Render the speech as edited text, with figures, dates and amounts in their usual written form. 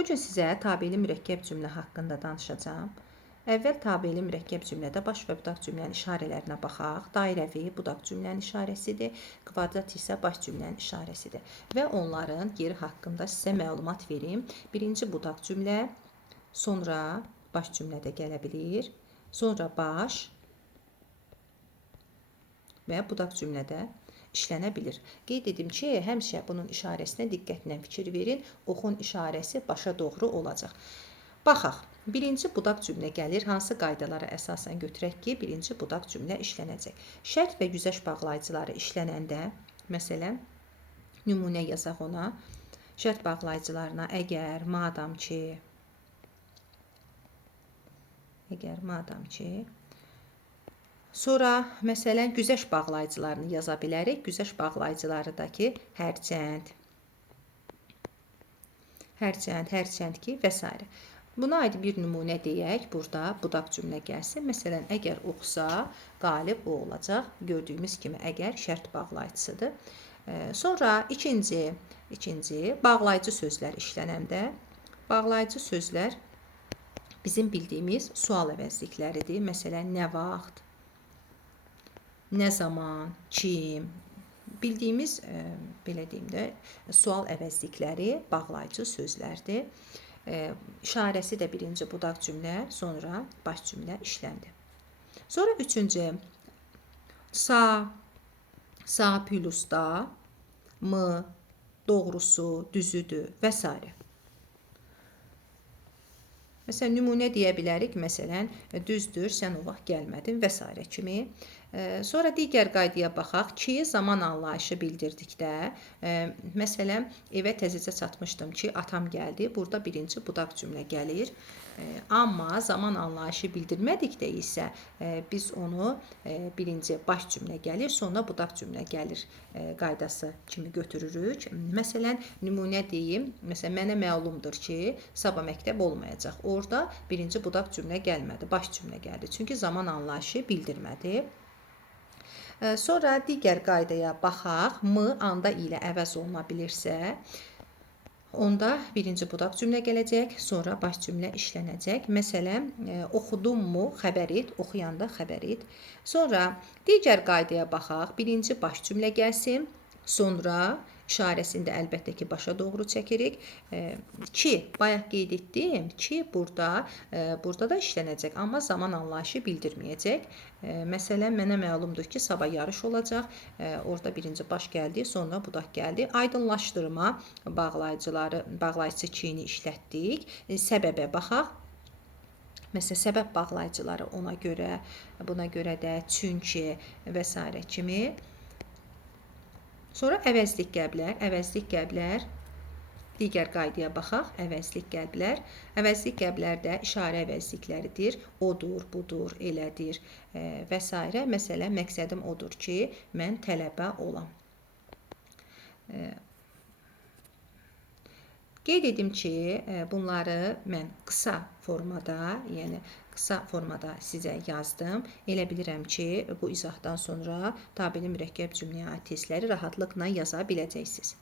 Bu gün sizə tabeli mürəkkəb cümlə haqqında danışacağım. Əvvəl tabeli mürəkkəb cümlədə baş və budaq cümlənin işarələrinə baxaq. Dairəvi budaq cümlənin işarəsidir, kvadrat isə baş cümlənin işarəsidir. Və onların yeri haqqında sizə məlumat verim. Birinci budaq cümlə, sonra baş cümlədə gələ bilir, sonra baş və budaq cümlədə işlənə bilir. Qeyd edim ki, həmişə bunun işarəsinə diqqətlə fikir verin. Oxun işarəsi başa doğru olacaq. Baxaq, birinci budaq cümlə gəlir. Hansı qaydalara əsasən götürək ki, birinci budaq cümlə işlənəcək. Şərt və güzəşt bağlayıcıları işlənəndə, məsələn, nümunə yazaq ona. Şərt bağlayıcılarına əgər, madam ki, sonra, məsələn, güzəşt bağlayıcılarını yaza bilərik. Güzəşt bağlayıcılarıdakı hərçənd ki və s. Buna aid bir nümunə deyək. Burada budaq cümlə gəlsin. Məsələn, əgər oxusa, qalib o olacaq. Gördüyümüz kimi əgər şərt bağlayıcısıdır. Sonra ikinci bağlayıcı sözlər işlənəndə, bağlayıcı sözlər bizim bildiyimiz sual əvəzlikləridir. Məsələn, nə vaxt, nə zaman, kim, bildiyimiz, belə deyim də, sual əvəzlikləri bağlayıcı sözlərdir. İşarəsi də birinci budaq cümlə, sonra baş cümlə işləndi. Sonra üçüncü, sa plus da, mı, doğrusu, düzüdür və s. Məsələn, nümunə deyə bilərik. Məsələn, düzdür, sən o vaxt gəlmədin və s. kimi. Sonra digər qaydaya baxaq ki, zaman anlayışı bildirdikdə, məsələn, evə təzəcə çatmışdım ki, atam gəldi. Burada birinci budaq cümlə gəlir. Amma zaman anlayışı bildirmədikdə isə biz onu birinci baş cümlə gəlir, sonra budaq cümlə gəlir qaydası kimi götürürük. Məsələn, nümunə deyim. Məsələn, mənə məlumdur ki, sabah məktəb olmayacaq. Orada birinci budaq cümlə gəlmədi, baş cümlə gəldi. Çünki zaman anlayışı bildirmədi. Sonra digər qaydaya baxaq. Mı anda ilə əvəz oluna bilirsə, onda birinci budaq cümlə gələcək, sonra baş cümlə işlənəcək. Məsələn, oxudummu xəbər et, oxuyanda xəbər et. Sonra digər qaydaya baxaq. Birinci baş cümlə gəlsin, sonra işarəsini də əlbəttə ki, başa doğru çəkirik. Ki, bayaq qeyd etdim ki, burada da işlənəcək, amma zaman anlayışı bildirməyəcək. Məsələn, mənə məlumdur ki, sabah yarış olacaq. Orada birinci baş gəldi, sonra budaq gəldi. Aydınlaşdırma bağlayıcı kini işlətdik. Səbəbə baxaq. Məsələn, səbəb bağlayıcıları ona görə, buna görə də, çünki və s. kimi. Sonra əvəzlik qəblər, digər qaydaya baxaq, əvəzlik qəblər. Əvəzlik qəblər də işarə əvəzlikləridir. Odur, budur, elədir və s. Məsələn, məqsədim odur ki, mən tələbə olam. Qeyd edim ki, bunları mən qısa formada sizə yazdım. Elə bilirəm ki, bu izahdan sonra tabeli mürəkkəb cümləyə aid testləri rahatlıqla yaza biləcəksiniz.